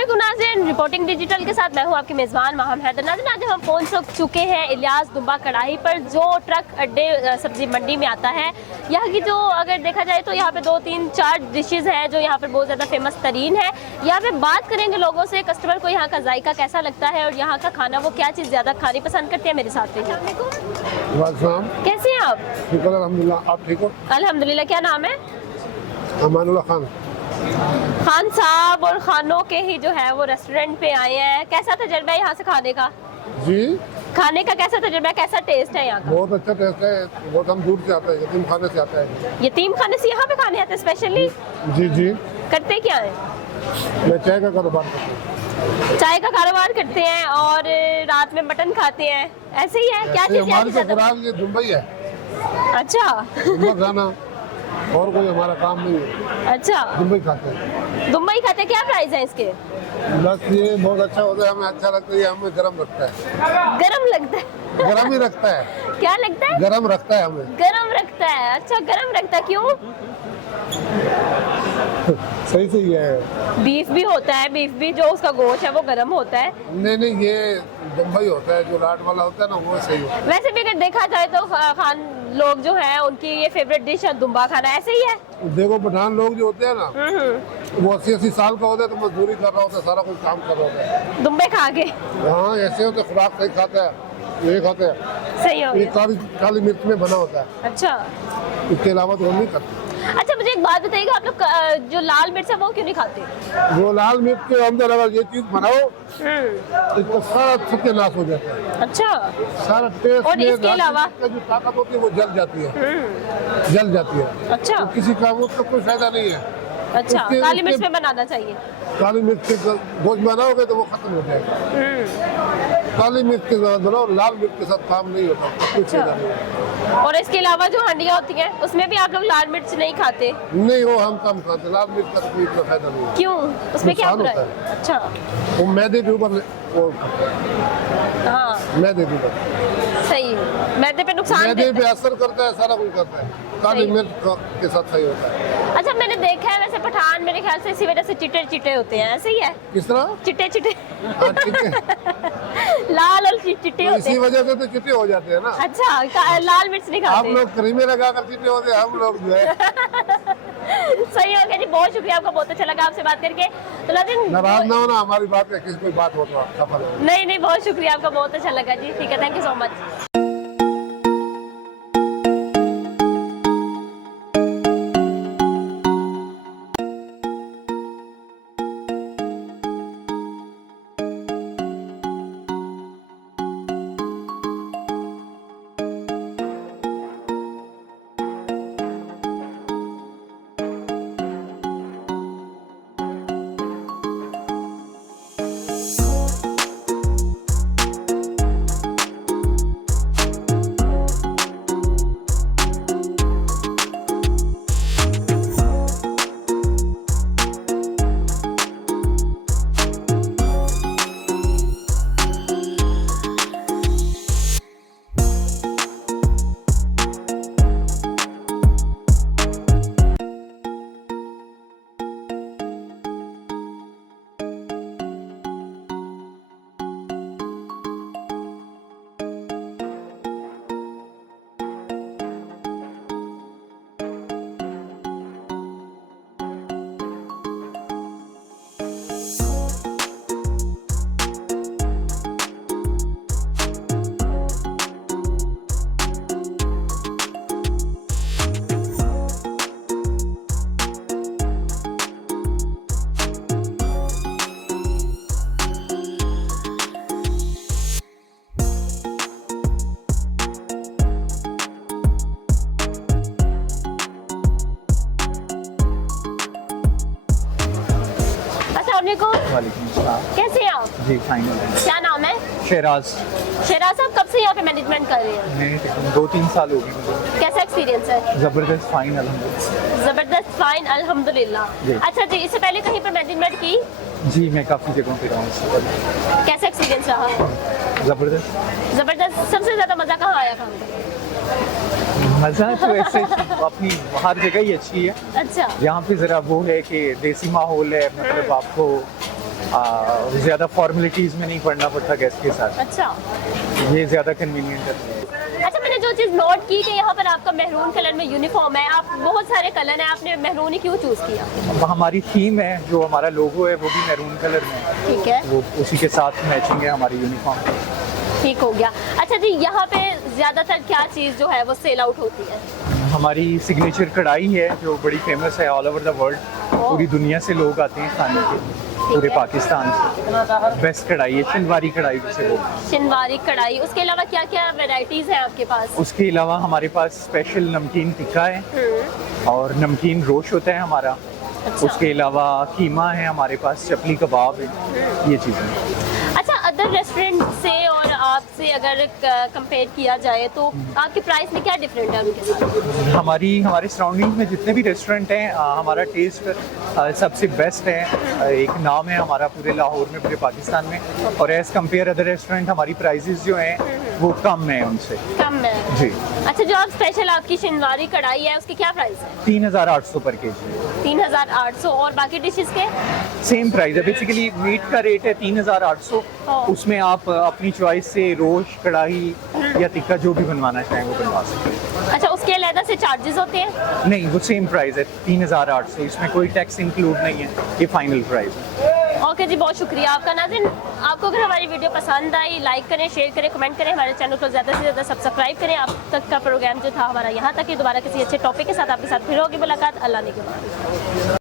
अस्सलामुअलैकुम नाज़रीन, reporting digital के साथ मैं हूं आपकी मेज़बान माहम हैदर। नाज़रीन, आज हम पहुंच चुके हैं इलियास दुम्बा कढ़ाई पर, जो ट्रक अड्डे सब्जी मंडी में आता है। यहाँ की जो अगर देखा जाए तो यहाँ पे 2, 3, 4 डिशेज़ हैं जो यहाँ पर बहुत ज़्यादा फेमस तरीन है। यहाँ पे बात करेंगे लोगों से, कस्टमर को यहाँ का जायका कैसा लगता है और यहाँ का खाना वो क्या चीज़ ज़्यादा खानी पसंद करते हैं। मेरे साथ रहिए। कैसे हैं आप? अल्हम्दुलिल्लाह, आप ठीक हो? अल्हम्दुलिल्लाह। क्या नाम है? अमानुल्लाह खान। खान साहब और खानों के ही जो है वो रेस्टोरेंट पे आए हैं। कैसा तजर्बा है यहाँ से खाने का? जी, खाने का कैसा तजर्बा है, कैसा टेस्ट है यहाँ का? बहुत अच्छा टेस्ट है। बहुत हम दूर से आता है, यतीम खाने से आता है। यतीम खाने से यहाँ पे खाने आते हैं स्पेशली? जी जी, करते क्या है? मैं चाय का कारोबार करता हूँ। चाय का कारोबार करते हैं और रात में मटन खाते हैं, ऐसे ही है? क्या चीज़ हमारी तो ज़्यादा? खुराक ये दुबई है, अच्छा दुबई खाना, और कोई हमारा काम नहीं है। अच्छा, दुबई खाते हैं। दुबई खाते हैं। क्या प्राइस है इसके? बस ये बहुत अच्छा होता है, हमें अच्छा लगता है। ये हमें गरम रखता है। गरम लगता है? गरम ही रखता है। क्या लगता है? गरम रखता है हमें। गरम रखता है। अच्छा, गरम रखता है, क्यों? सही सही है। बीफ भी होता है, बीफ भी जो उसका गोश्त है वो गरम होता है। नहीं नहीं, ये दुबई होता है, जो राट वाला होता है ना, वो सही होता है। वैसे भी अगर देखा जाए तो खान लोग जो हैं उनकी ये फेवरेट डिश है दुम्बा खाना, ऐसे ही है? देखो, पठान लोग जो होते हैं ना, वो 80-80 साल का होता है, तो मजदूरी कर रहा होता है, सारा कुछ काम कर रहा होता है। दुम्बे खा के हाँ, ऐसे होते, खुराक सही खाता है, ये खाते हैं। सही हो ये गया। काली मिर्च में बना होता है, अच्छा इसके अलावा तो हम नहीं खाते। अच्छा, मुझे एक बात बताइएगा, आप लोग जो लाल मिर्च है वो क्यों नहीं खाते? वो लाल मिर्च के अंदर अगर ये चीज बनाओ तो इसका सारा सत्यानाश हो जाता है। अच्छा, सारा टेस्ट और में इसके लाल अलावा? मिर्च की जो ताकत होती है वो जल जाती है, जल जाती है। अच्छा तो किसी का वो तो कोई फायदा नहीं है। अच्छा, उसके- काली मिर्च उसके- में बनाना चाहिए। काली मिर्च के गोश्त बनाओगे तो वो खत्म हो जाएगा। काली मिर्च के साथ बनाओ, लाल मिर्च के साथ काम नहीं होता, कुछ अच्छा। फायदा नहीं है। और इसके अलावा जो हंडियाँ होती हैं उसमें भी आप लोग लाल मिर्च नहीं खाते? नहीं, वो हम कम खाते, लाल मिर्च का तो कोई इतना फायदा नहीं है। क्यों, उसमें क्या नुकसान बुरा होता है? अच्छा, वो मैदे के ऊपर वो हाँ मैदे के ऊपर सही, मैदे पे नुकसान मैदे देता पे है। असर करता है, सारा कुछ करता है। काली सही। मिर्च के साथ सही होता है। अच्छा, मैंने देखा है वैसे पठान मेरे ख्याल से इसी वजह से चिट्टे चिट्टे होते हैं, ऐसे ही है? किस तरह? चिट्टे चिट्टे हाँ, ठीक है। लाल और चिट्टे तो होते इसी हैं। वजह से तो चिट्टे हो जाते हैं ना। अच्छा, लाल मिर्च नहीं आप खाते? लोग क्रीमे लगा कर चिट्टे होते हैं, हम लोग जो है। सही हो गया जी, बहुत शुक्रिया आपका, बहुत अच्छा लगा आपसे बात करके। तो नाज़रीन, नाराज ना होना हमारी बात है, किसी कोई बात हो तो आप सफल हो। नहीं नहीं, बहुत शुक्रिया आपका, बहुत अच्छा लगा जी। ठीक है, थैंक यू सो मच। वालेकुम सलाम। कैसे हैं आप? जी फाइन। क्या नाम है? शेराज। शेराज साहब, कब से यहाँ पे मैनेजमेंट कर रहे हैं? मैं 2-3 साल हो गए मुझे। कैसा एक्सपीरियंस है? ज़बरदस्त फाइन अल्हम्दुलिल्लाह। जबरदस्त, फाइन, अल्हम्दुलिल्लाह। जी। अच्छा जी, इससे पहले कहीं पर मैनेजमेंट की? जी मैं काफ़ी जगहों पे रहा हूँ इससे पहले। कैसा एक्सपीरियंस रहा? ज़बरदस्त। जबरदस्त। सबसे ज्यादा मजा कहाँ आया खाने मज़ा तो ऐसे अपनी हर जगह ही अच्छी है। का? अच्छा, यहाँ पे ज़रा वो है कि देसी माहौल है, मतलब आपको ज़्यादा फॉर्मेलिटीज़ में नहीं पड़ना पड़ता गेस्ट के साथ, अच्छा ये ज़्यादा कन्वीनियंट है। अच्छा, मैंने जो चीज़ नोट की कि यहाँ पर आपका मेहरून कलर में यूनिफॉर्म है, आप बहुत सारे कलर हैं, आपने मेहरून ही क्यों चूज़ किया? अब हमारी थीम है, जो हमारा लोगो है वो भी मैरून कलर में है, ठीक है, वो उसी के साथ मैचिंग है हमारी यूनिफॉर्म। ठीक हो गया। अच्छा जी, यहाँ पे ज़्यादातर क्या चीज़ जो है वो सेल आउट होती है? हमारी सिग्नेचर कढ़ाई है जो बड़ी फेमस है ऑल ओवर द वर्ल्ड, पूरी दुनिया से लोग आते हैं खाने के लिए, पूरे पाकिस्तान से। बेस्ट कढ़ाई है, शिनवारी कढ़ाई जिसे बोलते हैं। शिनवारी कढ़ाई, उसके अलावा क्या क्या वेराइटीज़ हैं आपके पास? उसके अलावा हमारे पास स्पेशल नमकीन टिक्का है और नमकीन रोश होता है हमारा। अच्छा। उसके अलावा कीमा है हमारे पास, चपली कबाब है, ये चीज़ें। अच्छा, अदर रेस्टोरेंट से और आपसे अगर कंपेयर किया जाए तो आपके प्राइस में क्या डिफरेंट है उनके साथ? हमारे सराउंडिंग में जितने भी रेस्टोरेंट हैं, हमारा टेस्ट सबसे बेस्ट है। एक नाम है हमारा पूरे लाहौर में, पूरे पाकिस्तान में, और एज़ कम्पेयर अदर रेस्टोरेंट हमारी प्राइसेस जो हैं वो कम है उनसे। कम है जी। अच्छा, जो आप स्पेशल आपकी शिनवारी कढ़ाई है उसकी क्या प्राइस है? 3800 पर केजी। 3800, और बाकी डिशेस के? सेम प्राइस है, बेसिकली मीट का रेट है 3800। उसमें आप अपनी चॉइस से रोश, कढ़ाई या टिक्का जो भी बनवाना चाहें वो बनवा सकते हैं। अच्छा, उसके अलग से चार्जेस होते हैं? नहीं, वो सेम प्राइस है 3800, इसमें कोई टैक्स इंक्लूड नहीं है, ये फाइनल प्राइस है। ओके जी, बहुत शुक्रिया आपका। नाज़रीन, आपको अगर हमारी वीडियो पसंद आई, लाइक करें, शेयर करें, कमेंट करें, हमारे चैनल को ज़्यादा से ज़्यादा सब्सक्राइब करें। अब तक का प्रोग्राम जो था हमारा यहाँ तक ही, दोबारा किसी अच्छे टॉपिक के साथ आपके साथ फिर होगी मुलाकात। अल्लाह ने के बाद।